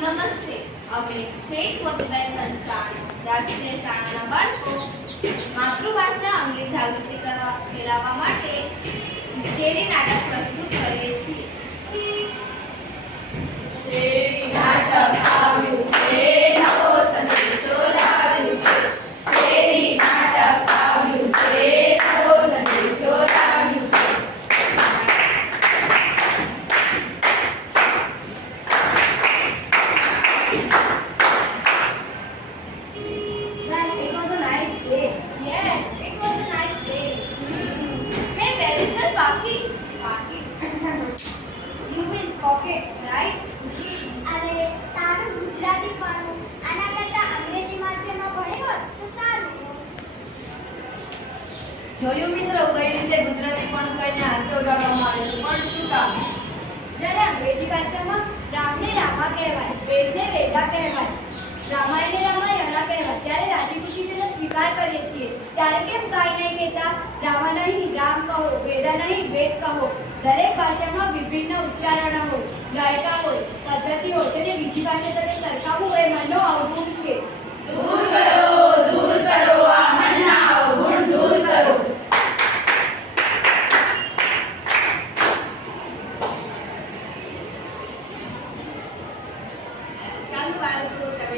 નમસ્તે. અમે શેઠ મોતીભાઈ પંચાણી રાષ્ટ્રીય શાળાના બાળકો માતૃભાષા અંગે જાગૃતિ કરવા ફેલાવવા માટે શેરી નાટક પ્રસ્તુત તારું ગુજરાતી પણ આના કરતા અંગ્રેજી માધ્યમમાં ભણ્યો હોત તો સારું જોયું મિત્રો કઈ રીતે ગુજરાતી પણ કઈને હાસ્ય ઉડાડવામાં આવે છે? પણ શું કામ? જ્યારે અંગ્રેજી ભાષામાં રામને રામા કહેવાય વેદને વેદા કહેવાય રામાયણને રામાયણા કહેવાય ત્યારે રાજી ખુશી તેનો સ્વીકાર કરીએ છીએ. ત્યારે કેમ કાંઈ નહીં કહેતા? રામા નહીં, રામ કહો વેદા નહીં વેદ કહો. દરેક ભાષામાં વિભિન્ન ઉચ્ચારણો હોય લયકા હોય પદ્ધતિ હોય, તેને બીજી ભાષા સાથે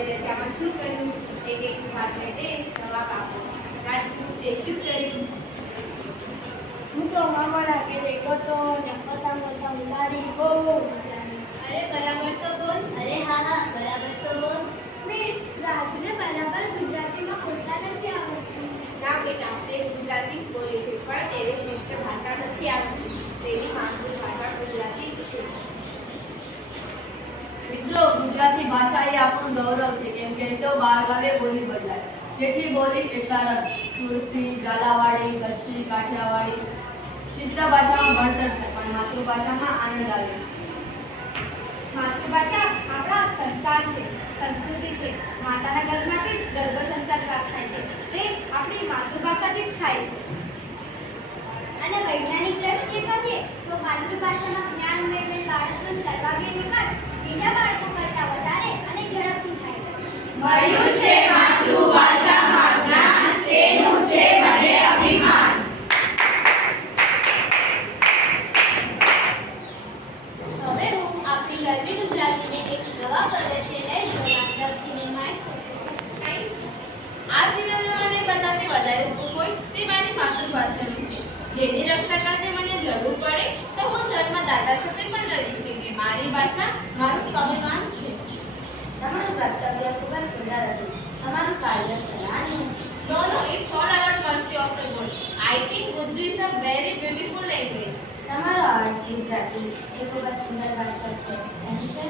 બાળકો રજામાં શું કર્યું? એક એક વાક્યને જવાબ આપો. રાજુ તે શું કર્યું? હું તો મામાના ઘરે ગતો ને પતંગ પતંગ ઉડાડી બહુ મજા અરે બરાબર તો બોલ. અરે હા હા બરાબર તો બોલ. મિસ રાજુને બરાબર ગુજરાતીમાં બોલતા નથી આવડતું ના બેટા તે ગુજરાતી જ બોલે છે પણ તેને શ્રેષ્ઠ ભાષા નથી આવતી તેની માતૃભાષા ગુજરાતી જ છે મિત્રો ગુજરાતી ભાષા એ આપણું ગૌરવ છે. કેમ કે તો બાર ગાવે બોલી બદલાય. જેથી બોલી એટલા સુરતી ઝાલાવાડી કચ્છી કાઠિયાવાડી શિસ્ત ભાષામાં ભણતર થાય પણ માતૃભાષામાં આનંદ આવે. માતૃભાષા આપણા સંસ્કાર છે સંસ્કૃતિ છે. માતાના ગર્ભમાંથી જ ગર્ભ સંસ્કાર પ્રાપ્ત થાય છે. તે આપણી માતૃભાષાથી જ થાય છે. અને વૈજ્ઞાનિક દ્રષ્ટિએ કહીએ તો માતૃભાષામાં જ્ઞાન મેળવેલ બાળકનો સર્વાંગીણ વિકાસ બીજા બાળકો કરતાં વધારે અને ઝડપથી થાય છે. મળ્યું છે માતૃભાષામાં જ્ઞાન તેનું છે મને અભિમાન. હવે હું આપણી ગરવી ગુજરાતીને એક નવા પદ્ધતિ લઈ જવા વ્યક્તિને માહિત આ જીવનમાં મને બધાથી વધારે સુખ હોય તે મારી માતૃભાષાનું છે. જેની રક્ષા કાજે મને લડવું પડે તો હું જન્મદાતા સાથે પણ લડીશ કેમ કે મારી ભાષા મારું સ્વાભિમાન છે. તમારું કર્તવ્ય ખૂબ જ સુંદર હતું. તમારું કાર્ય સરાહનીય છે. નો no, it's all about mercy of the Lord. I think Gujju is a very beautiful language. તમારો અર્થ ગુજરાતી એ ખૂબ જ સુંદર ભાષા છે.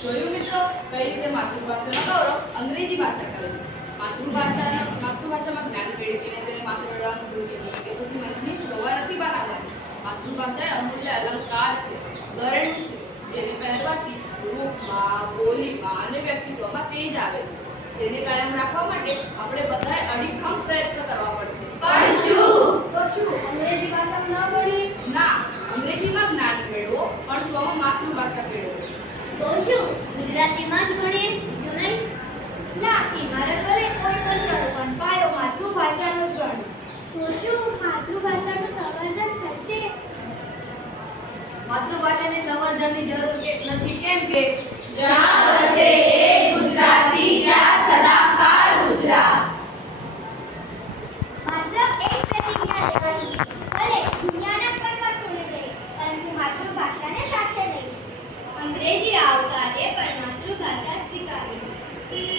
જોયું મિત્રો કઈ રીતે માતૃભાષાનો ગૌરવ અંગ્રેજી ભાષા કરે છે? માતૃભાષાના માતૃભાષામાં જ્ઞાન મેળવીને તેને માત્ર ભૂલી ગયું કે પછી મંચની શોભા નથી બનાવવાની માતૃભાષા એ અમૂલ્ય અલંકાર છે ગરણ છે જેને પહેરવાથી રૂપમાં બોલીમાં અને વ્યક્તિત્વમાં તેજ આવે છે. તેને કાયમ રાખવા માટે આપણે બધાએ અડીખમ પ્રયત્ન કરવા પડશે. પણ શું? તો શું? અંગ્રેજી ભાષામાં ન ભણીએ ના અંગ્રેજીમાં જ્ઞાન મેળવો પણ સ્વમાં માતૃભાષા કેળવો તો શું? ગુજરાતીમાં જ ભણીએ? બીજું નહીં? ના ઇમારત ભલે કોઈ પણ ચલો પણ પાયો માતૃભાષાનો જ ગણ. તો શું માતૃભાષાનું સંવર્ધન થશે? માતૃભાષાની સંવર્ધનની જરૂર કે નથી કેમ કે જ્યાં વસે એ ગુજરાતી ત્યાં સદાકાળ ગુજરાત. માત્ર એક પ્રતિજ્ઞા લેવાની છે. ભલે દુનિયાના કોઈ પણ ખૂણે જઈએ પરંતુ માતૃભાષાને સાથે લઈ. અંગ્રેજી આવકારે પણ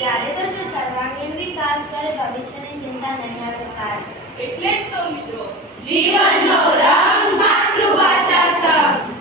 ત્યારે તો શું સર્વાંગીણ વિકાસ કરે ભવિષ્યની ચિંતા નહીં આવે ખાસ. એટલે જ તો મિત્રો, જીવનનો રંગ માતૃભાષા સંગ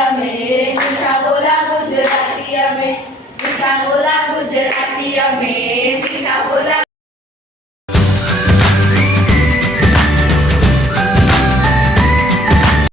અમે મીઠા બોલા ગુજરાતી અમે મીઠા બોલા ગુજરાતી અમે.